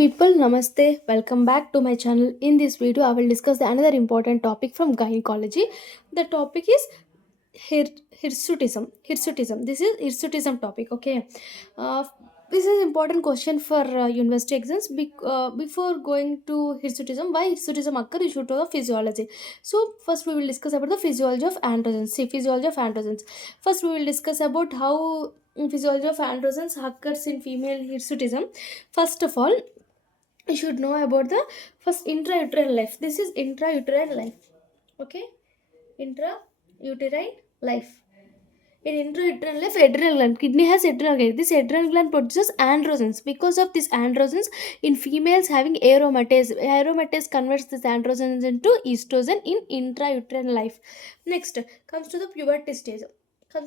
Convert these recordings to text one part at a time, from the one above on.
People, namaste. Welcome back to my channel. In this video, I will discuss another important topic from gynecology. The topic is hirsutism. Hirsutism. This is hirsutism topic. Okay. Uh, this is important question for university exams. Before going to hirsutism, why hirsutism occur? You should know the physiology. So first, we will discuss about the physiology of androgens. See, physiology of androgens. First, we will discuss about how physiology of androgens occurs in female hirsutism. First of all, you should know about the first intrauterine life. This is intrauterine life. Okay, intrauterine life. In intrauterine life, adrenal gland, kidney has adrenal gland. This adrenal gland produces androgens. Because of this androgens, in females having aromatase converts this androgens into estrogen in intrauterine life. Next comes to the puberty stage. In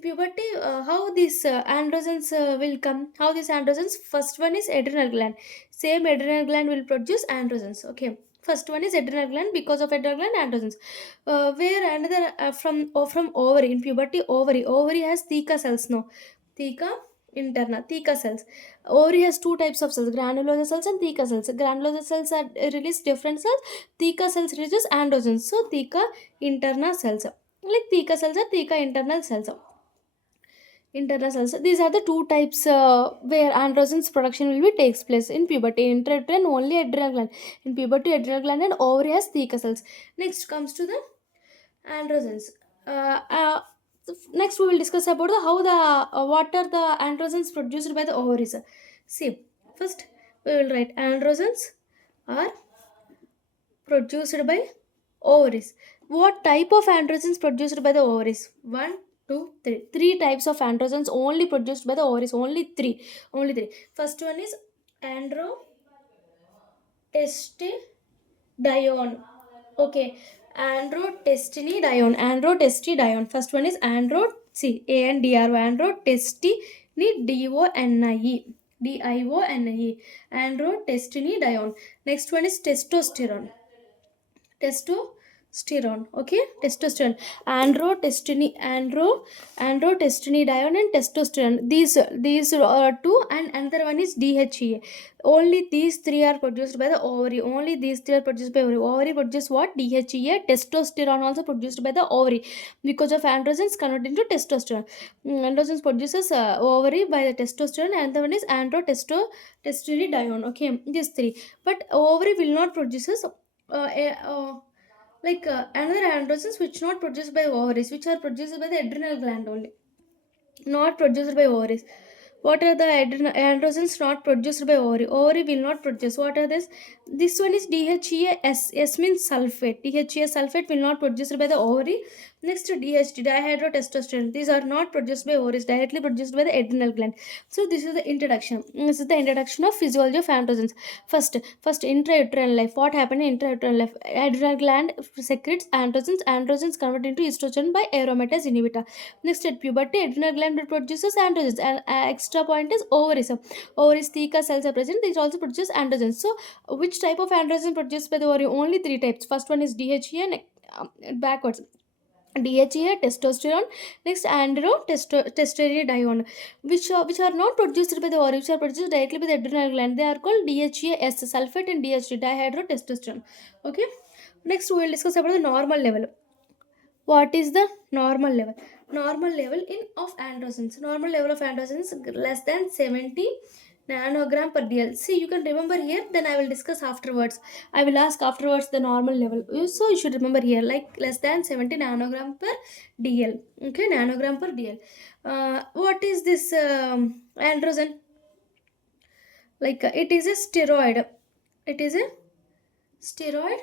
puberty, how these androgens will come? How these androgens? First one is adrenal gland. Same adrenal gland will produce androgens. Okay. First one is adrenal gland. Because of adrenal gland, androgens. Where another from ovary. In puberty, ovary has theca cells. No, theca interna, theca cells. Ovary has two types of cells: granulosa cells and theca cells. Granulosa cells are release different cells. Theca cells releases androgens. So theca interna cells, like theca cells are theca internal cells. Internal cells. These are the two types where androgens production will be takes place in puberty. In intrauterine, only adrenal gland. In puberty, adrenal gland and ovary has theca cells. Next comes to the androgens. Uh, uh, Next, we will discuss about the how the what are the androgens produced by the ovaries. See, first we will write androgens are produced by ovaries. What type of androgens produced by the ovaries? One, two, three. Three types of androgens only produced by the ovaries. Only three. Only three. First one is androtestidione. Okay, androtestidione. Androtestidione. First one is androtestidine. D-I-O-N-I-E. Androtestidione. Next one is testosterone. Okay, testosterone. Androtestidione and testosterone. These are two, and another one is DHEA. Only these three are produced by the ovary. Only these three are produced by ovary. Ovary produces what? DHEA. Testosterone also produced by the ovary. Because of androgens converted into testosterone. Androgens produces ovary by the testosterone, and the one is androtestidione. Okay, these three. But ovary will not produces another androgens which not produced by ovaries, which are produced by the adrenal gland only, not produced by ovaries. What are the androgens not produced by ovary? Ovary will not produce. What are this? This one is DHEA. S means sulfate. DHEA sulfate will not produced by the ovary. Next, DHT, dihydrotestosterone. These are not produced by ovaries, directly produced by the adrenal gland. So this is the introduction. This is the introduction of physiology of androgens. First intrauterine life. What happened in intrauterine life? Adrenal gland secretes androgens. Androgens convert into estrogen by aromatase inhibitor. Next, at puberty, adrenal gland produces androgens. And extra point is ovaries. Ovaries theca cells are present. These also produces androgens. So, which type of androgen produced by the ovary? Only three types. First one is DHEA. Backwards. DHEA, testosterone. Next, androtestosterone, which are not produced by the ovary, which are produced directly by the adrenal gland. They are called DHEA sulfate and DHT, dihydrotestosterone. Okay. Next, we will discuss about the normal level. What is the normal level? Normal level in of androgens. Normal level of androgens less than 70 nanogram per dl. See, you can remember here, then I will discuss afterwards. I will ask afterwards the normal level. So you should remember here, like less than 70 nanogram per dl. Okay, nanogram per dl. What is this androgen? It is a steroid. It is a steroid.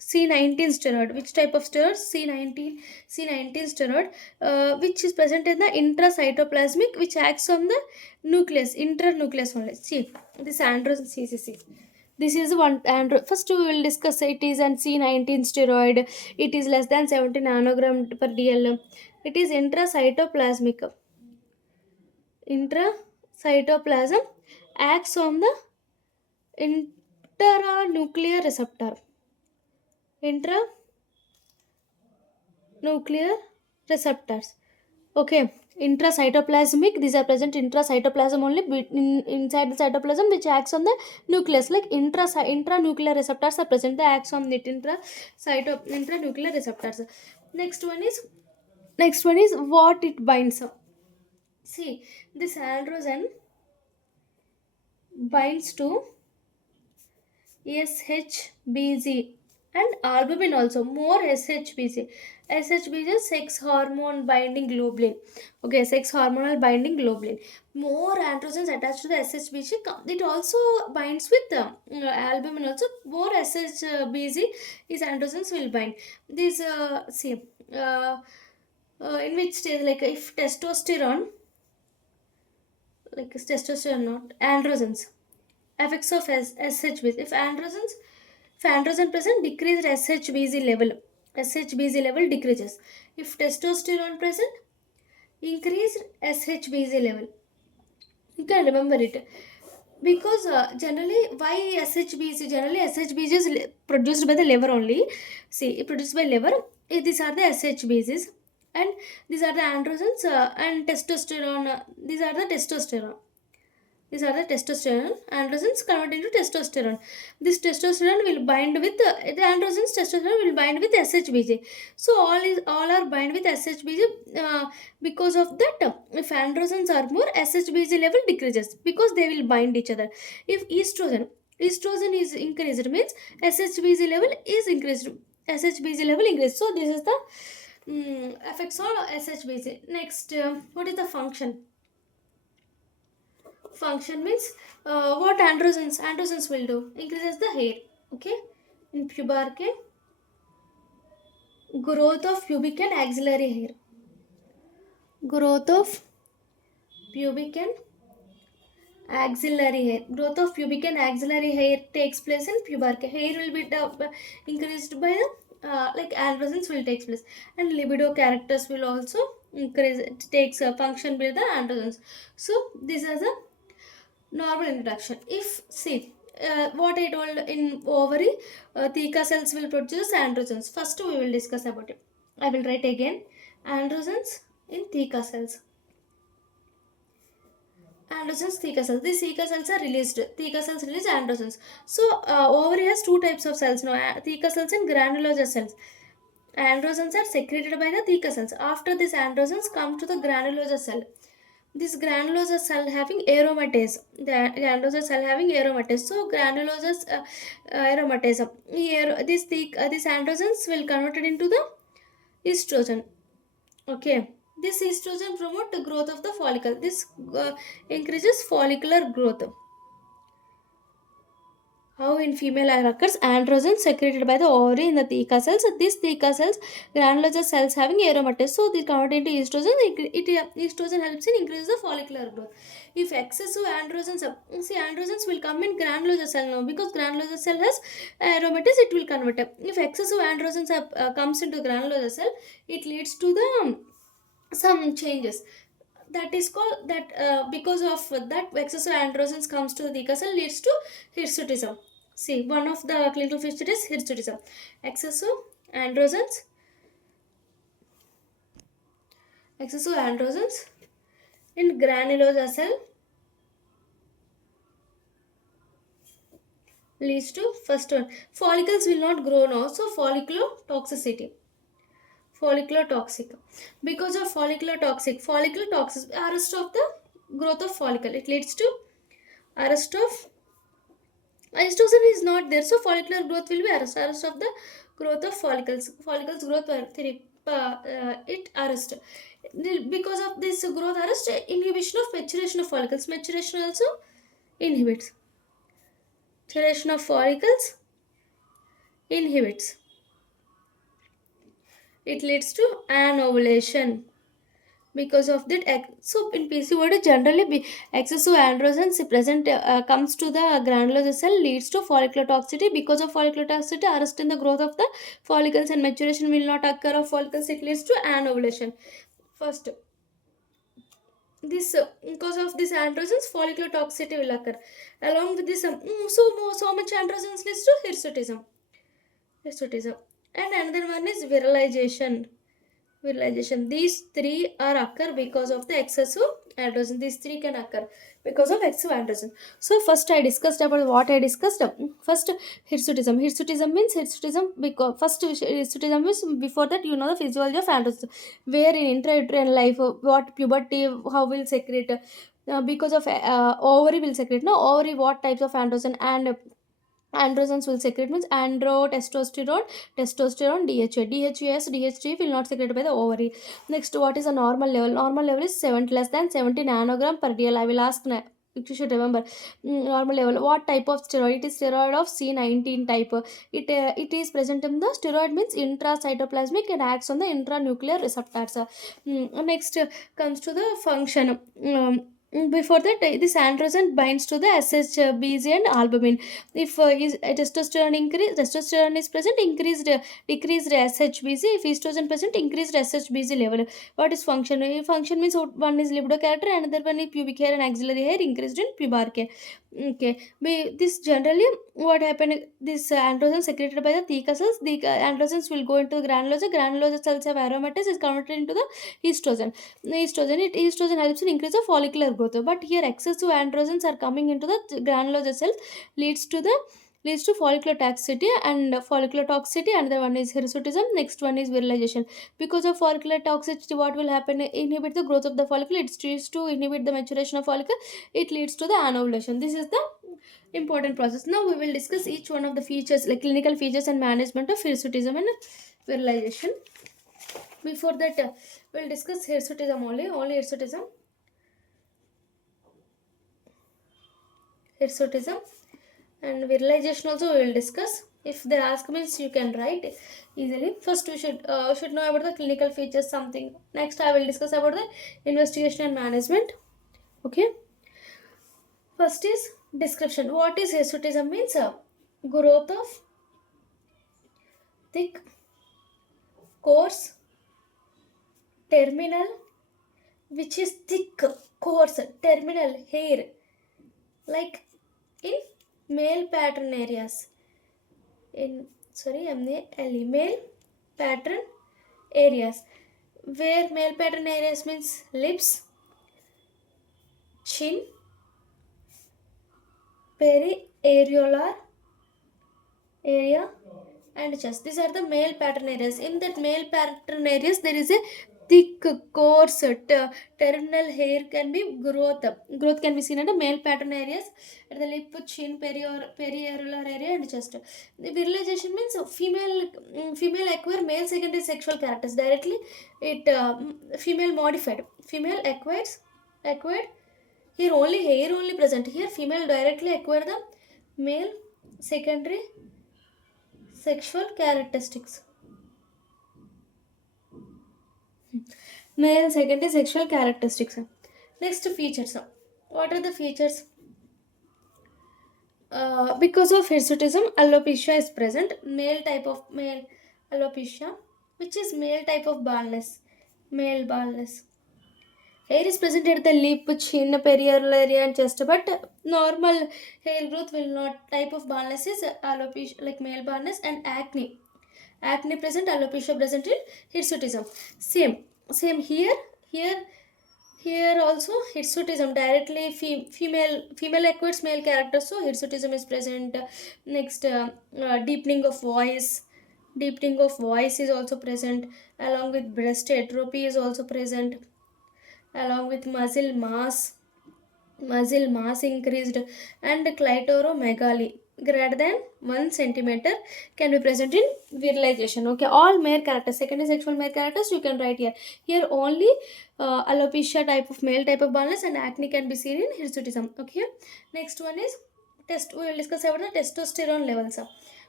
C19 steroid. Which type of steroid? C19 steroid, which is present in the intracytoplasmic, which acts on the nucleus, intranucleus only. See, this androgen. See. This is one first we will discuss. It is an C19 steroid. It is less than 70 nanogram per dl. It is intracytoplasmic. Intracytoplasm acts on the intranuclear receptor. Intranuclear receptors. Okay. Intracytoplasmic, these are present intracytoplasm only, inside the cytoplasm, which acts on the nucleus. Like intranuclear receptors are present, they acts on it, intranuclear receptors. Next one is what it binds. See, this androgen binds to SHBG and albumin also, more SHBG. SHBG is sex hormone binding globulin. Okay, sex hormonal binding globulin. More androgens attached to the SHBG. It also binds with albumin also. More SHBG is androgens will bind. This uh, in which stage, like if testosterone, like testosterone not androgens, effects of SHBG. If androgen present, decreased SHBG level. SHBG level decreases. If testosterone present, increased SHBG level. You can remember it. Because generally, why SHBG? Generally, SHBG is produced by the liver only. See, produced by liver. These are the SHBGs. And these are the androgens and testosterone. These are the testosterone. These are the testosterone. Androgens convert into testosterone. This testosterone will bind with the androgens. Testosterone will bind with SHBG. So all are bind with SHBG. Because of that, if androgens are more, SHBG level decreases because they will bind each other. If estrogen is increased, means SHBG level is increased. SHBG level increased. So this is the effects on SHBG. Next, what is the function? Function means what androgens will do, increases the hair. Okay, in puberty, growth of pubic and axillary hair. Growth of pubic and axillary hair. Growth of pubic and axillary hair takes place in puberty. Hair will be increased by the like androgens will take place, and libido characters will also increase. It takes a function with the androgens. So this is a normal introduction. If see what I told in ovary, theca cells will produce androgens. First we will discuss about it. I will write again androgens in theca cells. Androgens, theca cells. These theca cells are released. Theca cells release androgens. So ovary has two types of cells now: theca cells and granulosa cells. Androgens are secreted by the theca cells. After these androgens come to the granulosa cell. This granulosa cell having aromatase. The granulosa cell having aromatase. So granulosa aromatase. Here, these androgens will converted into the estrogen. Okay. This estrogen promote the growth of the follicle. This increases follicular growth. How in female occurs, androgen secreted by the ovary in the theca cells. These theca cells, granulosa cells having aromatase, so they convert into estrogen. Estrogen helps in increase the follicular growth. If excessive androgens, see androgens will come in granulosa cell now because granulosa cell has aromatase. It will convert. If excessive androgens comes into granulosa cell, it leads to the some changes. That is called that because of that excessive androgens comes to the theca cell leads to hirsutism. See, one of the clinical features is hirsutism. Excessive androgens, excessive androgens in granulosa cell leads to first one, follicles will not grow now, so follicular toxicity. Follicular toxic. Because of follicular toxic, arrest of the growth of follicle, it leads to arrest of estrogen is not there, so follicular growth will be arrest of the growth of follicles growth it arrest. Because of this growth arrest, inhibition of maturation of follicles, maturation also inhibits, maturation of follicles inhibits, it leads to anovulation. Because of that, so in PCOD generally excessive androgens present comes to the granulosa cell leads to follicular toxicity. Because of follicular toxicity, arrest in the growth of the follicles and maturation will not occur of follicles, it leads to anovulation. First, this because of this androgens, follicular toxicity will occur. Along with this, so much androgens leads to hirsutism. And another one is virilization. Virilization. These three are occur because of the excessive androgen. These three can occur because of excessive androgen. So first I discussed about what I discussed. First, hirsutism. Hirsutism means hirsutism because first hirsutism is before that you know the physiology of androgen. Where in intrauterine life, what puberty, how will secrete. Because of ovary will secrete. No ovary, what types of androgen and androgens will secrete means androtestosterone, testosterone, DHA. DHAS, DHT will not secrete by the ovary. Next, what is a normal level? Normal level is 70 less than 70 nanogram per dl. I will ask you should remember. Normal level. What type of steroid? It is steroid of C19 type. It is present in the steroid means intracytoplasmic and acts on the intranuclear receptors. Next comes to the function. Before that, this androgen binds to the SHBG and albumin. If testosterone is present, decreased SHBG. If estrogen present, increased SHBG level. What is function? Function means one is libido character, another one is pubic hair and axillary hair increased in pubarche. Okay, this generally what happened, this androgen secreted by the theca cells, the androgens will go into the granulosa cells have aromatase is converted into the estrogen. Estrogen helps in increase of follicular growth, but here excessive androgens are coming into the granulosa cells, leads to the leads to follicular toxicity and another one is hirsutism. Next one is virilization. Because of follicular toxicity, what will happen? Inhibit the growth of the follicle. It leads to inhibit the maturation of follicle. It leads to the anovulation. This is the important process. Now we will discuss each one of the features, like clinical features and management of hirsutism and virilization. Before that, we'll discuss hirsutism only hirsutism and virilization also we will discuss. If they ask means you can write easily. First we should know about the clinical features something. Next I will discuss about the investigation and management. Okay, first is description. What is hirsutism means? Growth of thick, coarse, terminal, which is thick, coarse, terminal hair, like in male pattern areas. In male pattern areas. Where male pattern areas means lips, chin, periareolar area and chest. These are the male pattern areas. In that male pattern areas, there is a thick, coarse, terminal hair can be growth. Growth can be seen at the male pattern areas at the lip, chin, periareolar area and chest. The virilization means female acquire male secondary sexual characters directly. It female modified. Female acquired here only hair only present. Here female directly acquire the male secondary sexual characteristics. Male secondary sexual characteristics. Next features. What are the features? Because of hirsutism, alopecia is present. Male alopecia, which is male type of baldness. Male baldness. Hair is present at the lip, chin, periareal area, and chest, but normal hair growth will not. Type of baldness is alopecia, like male baldness, and acne. Acne present, alopecia present in hirsutism. Same here. Here, here also hirsutism directly female acquires male characters, so hirsutism is present. Next, deepening of voice is also present, along with breast atrophy is also present, along with muscle mass increased, and clitoromegaly greater than 1 centimeter can be present in virilization. Okay, all male characters, secondary sexual male characters you can write here. Here only alopecia type of male type of baldness and acne can be seen in hirsutism. Okay, next one is test. We will discuss about the testosterone levels.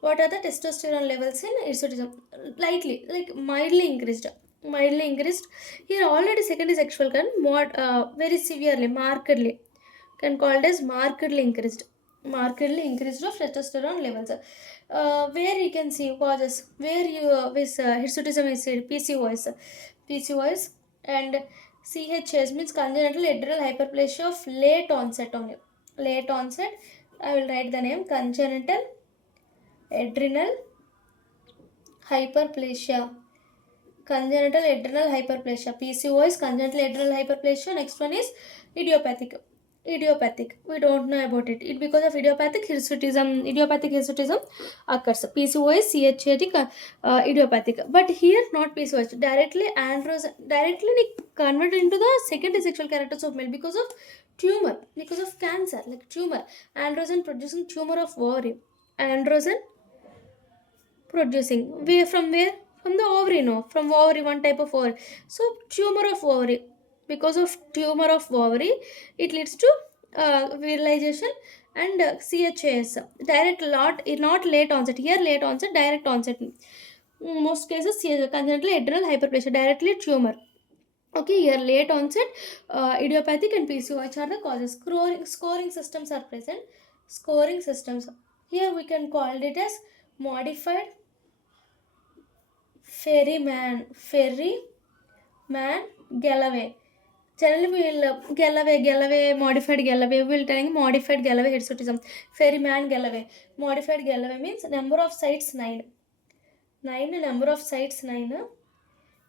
What are the testosterone levels in hirsutism? Lightly, like mildly increased. Here already secondary sexual can very severely, markedly, can called as markedly increased of testosterone levels. Where you can see causes, where you with hirsutism is said, PCOS and CHS means congenital adrenal hyperplasia of late onset only. Late onset, I will write the name congenital adrenal hyperplasia Congenital adrenal hyperplasia. PCO is congenital adrenal hyperplasia. Next one is idiopathic. Idiopathic. We don't know about it. It because of idiopathic hirsutism. Idiopathic hirsutism occurs. PCO is CHAT idiopathic. But here not PCOS. Directly converted into the secondary sexual characters of male because of tumor, because of cancer, like tumor. Androgen producing tumor of ovary. Androgen producing where from the ovary, no, from ovary, one type of ovary. So tumor of ovary, because of tumor of ovary, it leads to virilization and CHAS, direct lot, not late onset. Here late onset, direct onset. Most cases congenital adrenal hyperplasia, directly tumor. Okay, here late onset, idiopathic and PCOH are the causes. Scoring systems are present. Scoring systems, here we can call it as modified ferryman Galloway. Generally, we will Galloway, modified Galloway. We will telling modified Galloway hirsutism. Ferryman Galloway. Modified Galloway means number of sites 9. 9 number of sites 9.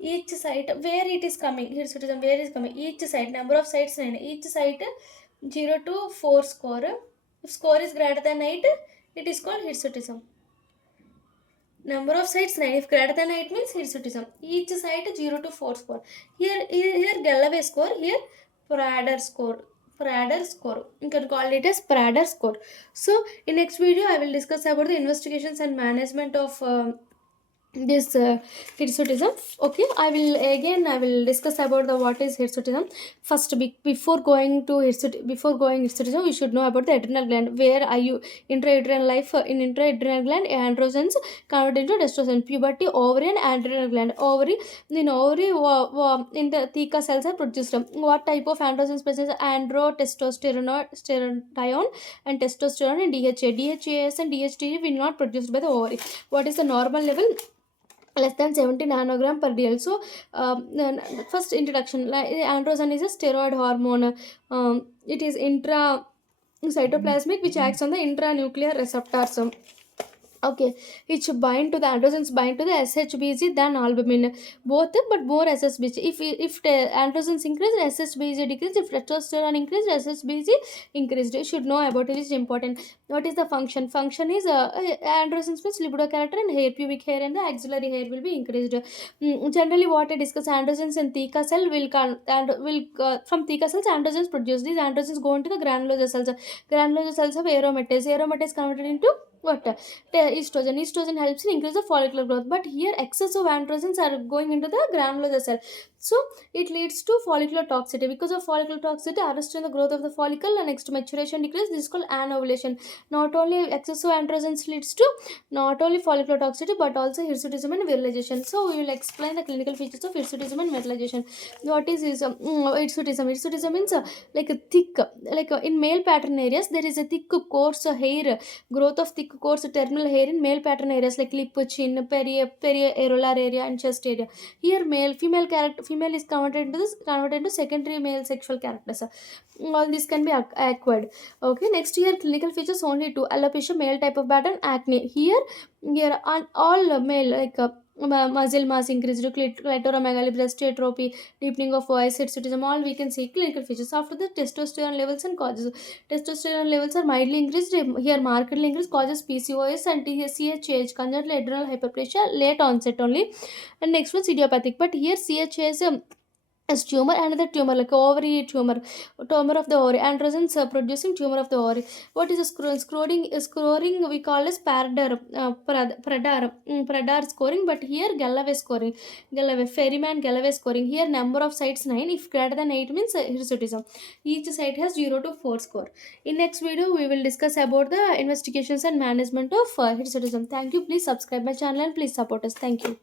Each site where it is coming hirsutism, where is coming each site, number of sites 9. Each site 0 to 4 score. If score is greater than 8, it is called hirsutism. Number of sites 9. If greater than 8 means hirsutism. Each site 0 to 4 score. Here Galloway score. Here Prader score. Prader score. You can call it as Prader score. So in next video I will discuss about the investigations and management of this hirsutism. Okay, I will discuss about the what is hirsutism. First, before going to hirsutism, we should know about the adrenal gland. Where are you intraadrenal life? In intraadrenal gland, androgens convert into testosterone. Puberty, ovary and adrenal gland. Ovary, in ovary, in the theca cells are produced. What type of androgens present? Androtestosterone, and testosterone and DHA. DHAS and DHT will not produced by the ovary. What is the normal level? Less than 70 nanogram per dl. So first introduction, like androgen is a steroid hormone. It is intra cytoplasmic, which acts on the intranuclear receptors. Okay, which bind to the androgens bind to the SHBG than albumin. Both, but more SHBG. If the androgens increase, SHBG decrease. If testosterone increase, SHBG increased. You should know about it. It is important. What is the function? Function is androgens means libido character and hair, pubic hair and the axillary hair will be increased. Generally, what I discuss, androgens in theca cell from theca cells androgens produce. These androgens go into the granulosa cells. Granulosa cells have aromatase. Aromatase converted into what? Estrogen helps in increase the follicular growth, but here excessive androgens are going into the granulosa cell, so it leads to follicular toxicity. Because of follicular toxicity, arrest in the growth of the follicle and next maturation decrease. This is called anovulation. Not only excessive androgens leads to not only follicular toxicity but also hirsutism and virilization. So we will explain the clinical features of hirsutism and virilization. What is hirsutism? Hirsutism means like a thick, in male pattern areas there is a thick coarse hair, growth of thick coarse terminal hair in male pattern areas like lip, chin, perioareolar area and chest area. Here female is converted into secondary male sexual characters. All this can be acquired. Okay, next here clinical features only two: alopecia, male type of pattern, acne. Here on all male, like muscle mass increased, clitoromegaly, breast atrophy, deepening of voice, hirsutism. All we can see clinical features. After the testosterone levels and causes, testosterone levels are mildly increased. Here markedly increased, causes PCOS and CHH, congenital adrenal hyperplasia, late onset only. And next one idiopathic, but here CHH as tumor, another tumor like ovary tumor of the ovary, androgens producing tumor of the ovary. What is a scoring we call as Pradar scoring, but here Galloway scoring, Galloway Ferryman Galloway scoring. Here number of sites 9. If greater than 8 means hirsutism. Each site has 0 to 4 score. In next video we will discuss about the investigations and management of hirsutism. Thank you. Please subscribe my channel and please support us. Thank you.